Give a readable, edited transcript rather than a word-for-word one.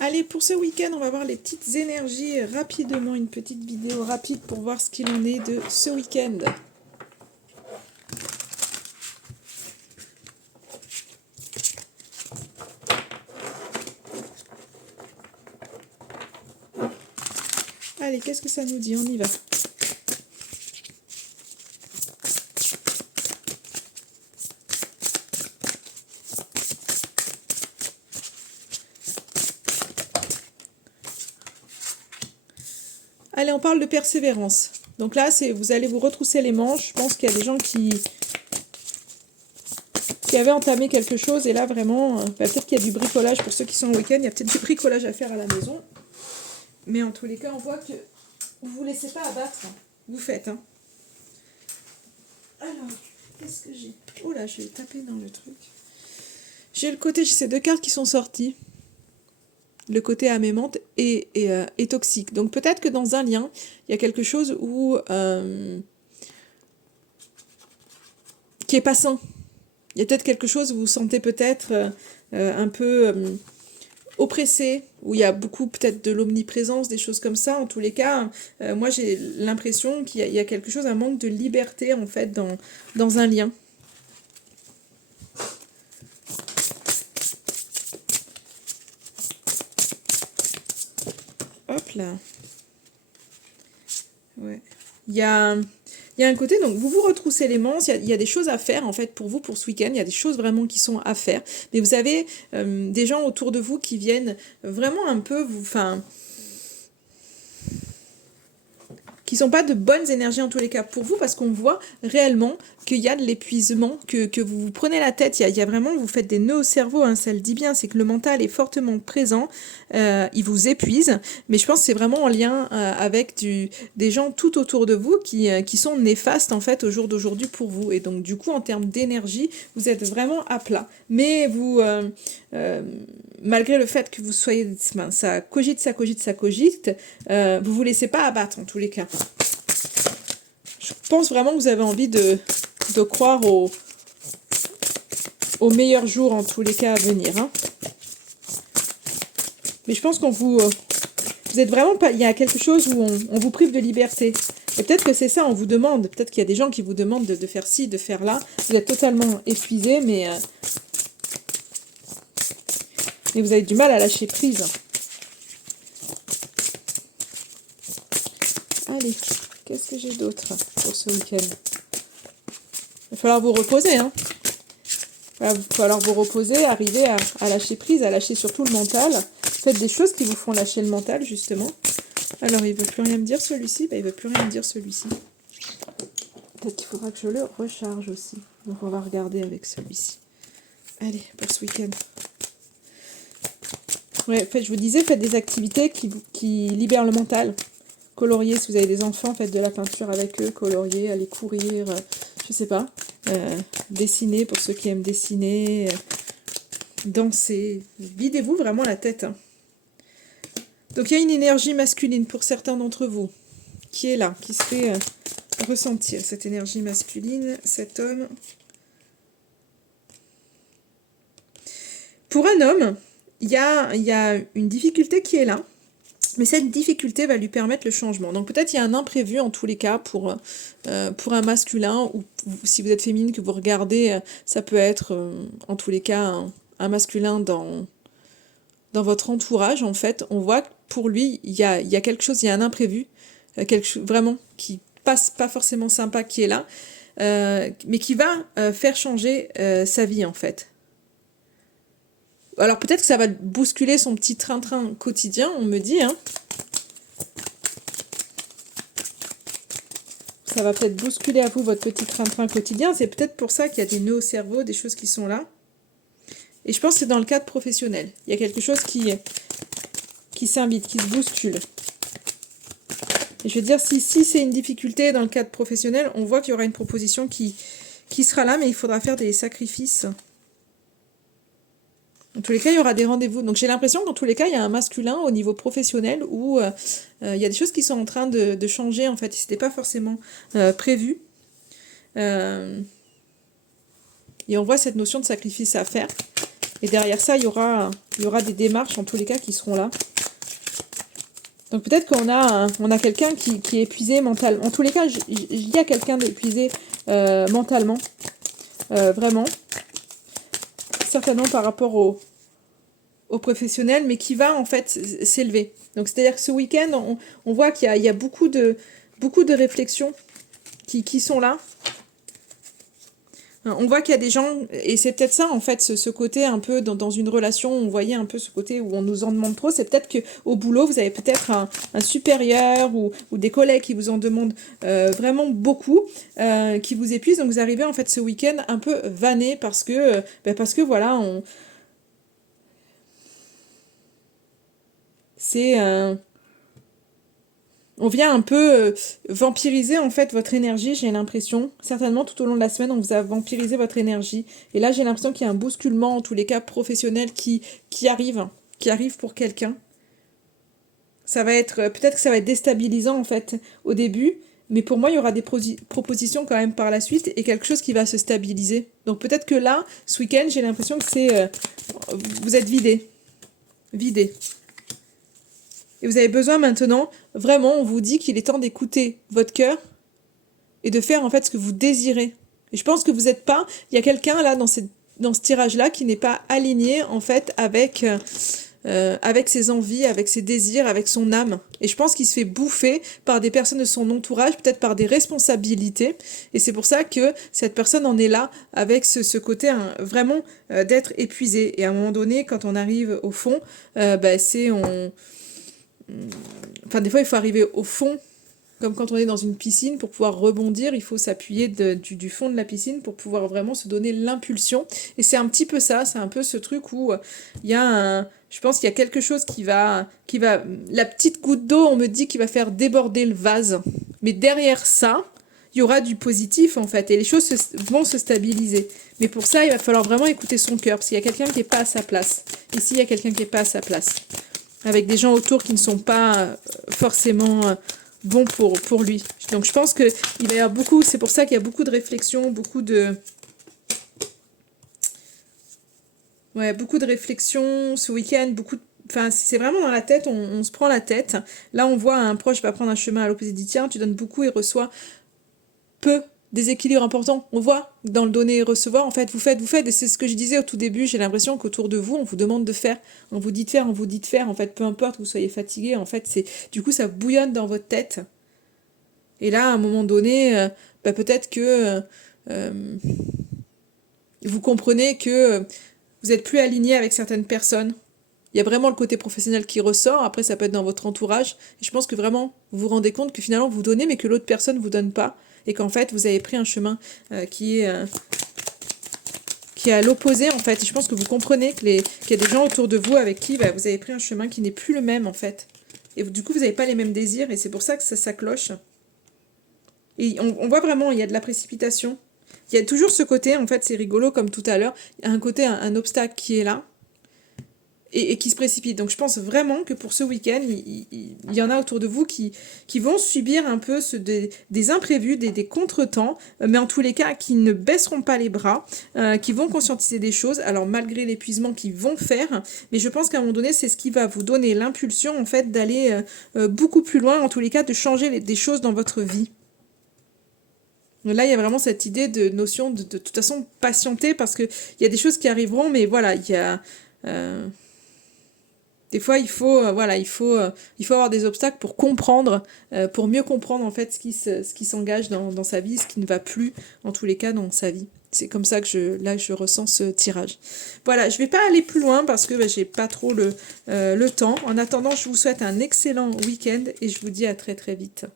Allez, pour ce week-end, on va voir les petites énergies rapidement, une petite vidéo rapide pour voir ce qu'il en est de ce week-end. Allez, qu'est-ce que ça nous dit? On y va. Allez, on parle de persévérance. Donc là, vous allez vous retrousser les manches. Je pense qu'il y a des gens qui avaient entamé quelque chose. Et là, vraiment, peut-être qu'il y a du bricolage. Pour ceux qui sont au week-end, il y a peut-être du bricolage à faire à la maison. Mais en tous les cas, on voit que vous ne vous laissez pas abattre. Vous faites. Hein. Alors, qu'est-ce que j'ai? Oh là, je vais taper dans le truc. J'ai le côté, j'ai ces deux cartes qui sont sorties. Le côté amémante et toxique. Donc peut-être que dans un lien, il y a quelque chose qui est pas sain. Il y a peut-être quelque chose où vous vous sentez peut-être un peu oppressé, où il y a beaucoup peut-être de l'omniprésence, des choses comme ça. En tous les cas, moi j'ai l'impression qu'il y a quelque chose, un manque de liberté en fait dans un lien. Hop là. Ouais. Il y a un côté, donc vous vous retroussez les manches, il y a des choses à faire en fait pour vous, pour ce week-end, il y a des choses vraiment qui sont à faire. Mais vous avez des gens autour de vous qui viennent vraiment un peu qui sont pas de bonnes énergies en tous les cas pour vous, parce qu'on voit réellement qu'il y a de l'épuisement, que vous vous prenez la tête, il y a vraiment, vous faites des nœuds au cerveau, hein, ça le dit bien, c'est que le mental est fortement présent, il vous épuise, mais je pense que c'est vraiment en lien avec des gens tout autour de vous qui sont néfastes en fait au jour d'aujourd'hui pour vous, et donc du coup en termes d'énergie, vous êtes vraiment à plat, mais vous... malgré le fait que vous soyez, ça cogite, vous vous laissez pas abattre en tous les cas. Je pense vraiment que vous avez envie de croire au meilleur jour en tous les cas à venir. Hein. Mais je pense qu'on vous êtes vraiment pas, il y a quelque chose où on vous prive de liberté. Et peut-être que c'est ça, on vous demande, peut-être qu'il y a des gens qui vous demandent de faire ci, de faire là. Vous êtes totalement épuisé, mais vous avez du mal à lâcher prise. Allez, qu'est-ce que j'ai d'autre pour ce week-end? Il va falloir vous reposer, hein. Il va falloir vous reposer, arriver à lâcher prise, à lâcher surtout le mental. Faites des choses qui vous font lâcher le mental, justement. Alors, il ne veut plus rien me dire, celui-ci. Il ne veut plus rien me dire, celui-ci. Peut-être qu'il faudra que je le recharge aussi. Donc, on va regarder avec celui-ci. Allez, pour ce week-end. Ouais, je vous disais, faites des activités qui libèrent le mental. Colorier, si vous avez des enfants, faites de la peinture avec eux, colorier, allez courir, je sais pas, dessiner pour ceux qui aiment dessiner, danser, videz-vous vraiment la tête. Hein. Donc il y a une énergie masculine pour certains d'entre vous qui est là, qui se fait ressentir, cette énergie masculine, cet homme. Pour un homme, il y a une difficulté qui est là. Mais cette difficulté va lui permettre le changement. Donc peut-être il y a un imprévu en tous les cas pour un masculin, ou si vous êtes féminine que vous regardez, ça peut être en tous les cas un masculin dans votre entourage en fait. On voit que pour lui il y a quelque chose, il y a un imprévu, quelque chose vraiment qui passe pas forcément sympa qui est là, mais qui va faire changer sa vie en fait. Alors peut-être que ça va bousculer son petit train-train quotidien, on me dit. Hein. Ça va peut-être bousculer à vous votre petit train-train quotidien. C'est peut-être pour ça qu'il y a des nœuds au cerveau, des choses qui sont là. Et je pense que c'est dans le cadre professionnel. Il y a quelque chose qui s'invite, qui se bouscule. Et je veux dire, si c'est une difficulté dans le cadre professionnel, on voit qu'il y aura une proposition qui sera là, mais il faudra faire des sacrifices. En tous les cas, il y aura des rendez-vous. Donc j'ai l'impression qu'en tous les cas, il y a un masculin au niveau professionnel où il y a des choses qui sont en train de changer. En fait, ce n'était pas forcément prévu. Et on voit cette notion de sacrifice à faire. Et derrière ça, il y aura des démarches, en tous les cas, qui seront là. Donc peut-être on a quelqu'un qui est épuisé mentalement. En tous les cas, il y a quelqu'un d'épuisé mentalement. Vraiment. Certainement par rapport au professionnel, mais qui va en fait s'élever. Donc c'est-à-dire que ce week-end, on voit qu'il y a beaucoup de réflexions qui sont là. On voit qu'il y a des gens, et c'est peut-être ça en fait, ce côté un peu dans une relation, on voyait un peu ce côté où on nous en demande trop, c'est peut-être qu'au boulot, vous avez peut-être un supérieur ou des collègues qui vous en demandent vraiment beaucoup, qui vous épuisent, donc vous arrivez en fait ce week-end un peu vanné parce que voilà, c'est... on vient un peu vampiriser en fait votre énergie, j'ai l'impression. Certainement tout au long de la semaine, on vous a vampirisé votre énergie. Et là, j'ai l'impression qu'il y a un bousculement, en tous les cas professionnel, qui arrive pour quelqu'un. Ça va être, peut-être que ça va être déstabilisant en fait au début, mais pour moi, il y aura des propositions quand même par la suite et quelque chose qui va se stabiliser. Donc peut-être que là, ce week-end, j'ai l'impression que vous êtes vidé. Et vous avez besoin maintenant, vraiment, on vous dit qu'il est temps d'écouter votre cœur et de faire en fait ce que vous désirez. Et je pense que vous n'êtes pas, il y a quelqu'un là dans ce tirage-là qui n'est pas aligné en fait avec ses envies, avec ses désirs, avec son âme. Et je pense qu'il se fait bouffer par des personnes de son entourage, peut-être par des responsabilités. Et c'est pour ça que cette personne en est là avec ce côté vraiment d'être épuisé. Et à un moment donné, quand on arrive au fond, Enfin, des fois, il faut arriver au fond, comme quand on est dans une piscine, pour pouvoir rebondir, il faut s'appuyer du fond de la piscine pour pouvoir vraiment se donner l'impulsion. Et c'est un petit peu ça, c'est un peu ce truc où il y a je pense qu'il y a quelque chose qui va... La petite goutte d'eau, on me dit, qui va faire déborder le vase. Mais derrière ça, il y aura du positif, en fait, et les choses vont se stabiliser. Mais pour ça, il va falloir vraiment écouter son cœur, parce qu'il y a quelqu'un qui n'est pas à sa place. Ici, il y a quelqu'un qui n'est pas à sa place. Avec des gens autour qui ne sont pas forcément bons pour lui. Donc je pense qu'il va y avoir beaucoup, c'est pour ça qu'il y a beaucoup de réflexions, beaucoup de réflexions ce week-end, enfin c'est vraiment dans la tête, on se prend la tête. Là on voit un proche va prendre un chemin à l'opposé, dit tiens, tu donnes beaucoup et reçois peu. Déséquilibre important, on voit dans le donner et recevoir, en fait, vous faites, et c'est ce que je disais au tout début, j'ai l'impression qu'autour de vous, on vous demande de faire, on vous dit de faire, en fait, peu importe que vous soyez fatigué, en fait, du coup, ça bouillonne dans votre tête. Et là, à un moment donné, peut-être que vous comprenez que vous êtes plus aligné avec certaines personnes. Il y a vraiment le côté professionnel qui ressort, après ça peut être dans votre entourage, et je pense que vraiment, vous vous rendez compte que finalement, vous donnez, mais que l'autre personne ne vous donne pas, et qu'en fait, vous avez pris un chemin qui est à l'opposé, en fait. Et je pense que vous comprenez qu'il y a des gens autour de vous avec qui vous avez pris un chemin qui n'est plus le même, en fait. Et du coup, vous n'avez pas les mêmes désirs, et c'est pour ça que ça cloche. Et on voit vraiment, il y a de la précipitation. Il y a toujours ce côté, en fait, c'est rigolo, comme tout à l'heure, il y a un côté, un obstacle qui est là, et qui se précipite. Donc je pense vraiment que pour ce week-end, il y en a autour de vous qui vont subir un peu des imprévus, des contretemps, mais en tous les cas qui ne baisseront pas les bras, qui vont conscientiser des choses, alors malgré l'épuisement qu'ils vont faire, mais je pense qu'à un moment donné, c'est ce qui va vous donner l'impulsion en fait d'aller beaucoup plus loin, en tous les cas de changer des choses dans votre vie. Là, il y a vraiment cette idée de notion de toute façon patienter, parce qu'il y a des choses qui arriveront, mais voilà, il y a... Des fois, il faut avoir des obstacles pour comprendre, pour mieux comprendre en fait ce qui s'engage dans sa vie, ce qui ne va plus en tous les cas dans sa vie. C'est comme ça que je ressens ce tirage. Voilà, je vais pas aller plus loin parce que j'ai pas trop le temps. En attendant, je vous souhaite un excellent week-end et je vous dis à très très vite.